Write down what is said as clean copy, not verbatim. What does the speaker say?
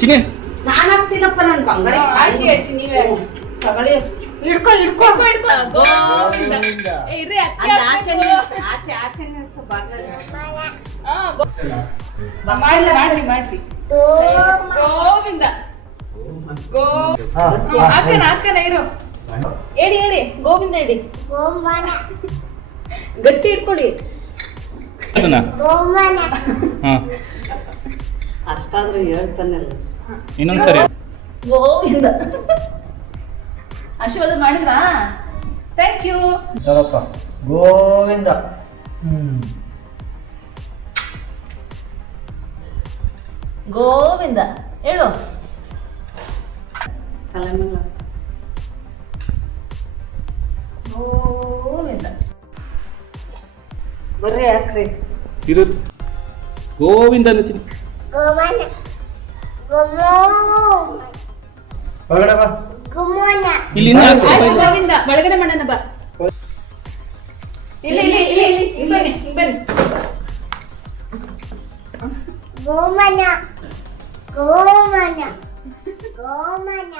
ಚಿನಿ ನಾನು ಹಾಕ್ತೀನಪ್ಪ ನನ್ನ ಬಂಗಾರ ಹಾಕಿ ಹಚ್ಚಿ ನೀವೇ ತಗೊಳ್ಳಿ ಹಿಡ್ಕೊ ಹಿಡ್ಕೊ ಹಿಡ್ಕೊ ಗೋವಿಂದ ಇರ್ರಿ ಅಕ್ಕೆ ಆಚೆ ಆಚೆ ಆಚೆ ನಿಲ್ಸು ಬಾಗ್ಲ ಮಾಡ್ರಿ ಮಾಡ್ರಿ ಗೋವಿಂದ ಗೋ ಅಕ್ಕನ ಇರು ಹೇಳಿ ಹೇಳಿ ಗೋವಿಂದ ಹೇಳಿ ಗಟ್ಟಿ ಇಟ್ಕೊಳ್ಳಿ ಅದನ್ನ ಹಾ ಅಷ್ಟಾದ್ರೂ ಹೇಳ್ತಾನಲ್ಲ ಇನ್ನೊಂದ್ಸರಿ ಗೋವಿಂದ ಆಶೀರ್ವಾದ ಮಾಡಿದ್ರಾ ಥ್ಯಾಂಕ್ ಯು ನೋಡಪ್ಪ ಗೋವಿಂದ ಗೋವಿಂದ ಹೇಳು ತಲೆ ಮೇಲೆ ಗೋವಿಂದ ಬರ್ರಿ ಹಾಕ್ರಿ ಇರು ಗೋವಿಂದ ಚಿನಿ ಒಳಗಡೆ ಬಾ ಇಲ್ಲಿ ಇನ್ನೂ ಹಾಕ್ಸಿ. ಆಯ್ತು ಗೋವಿಂದ ಒಳಗಡೆ ಮಾಡೋಣ ಬಾ ಇಲ್ಲಿ ಇಲ್ಲಿ ಇಲ್ಲಿ ಇಲ್ಲಿ ಹಿಂಗ್ ಬನ್ನಿ ಹಿಂಗ್ ಬನ್ನಿ ಗೋಮನ ಗೋಮನ ಗೋಮನ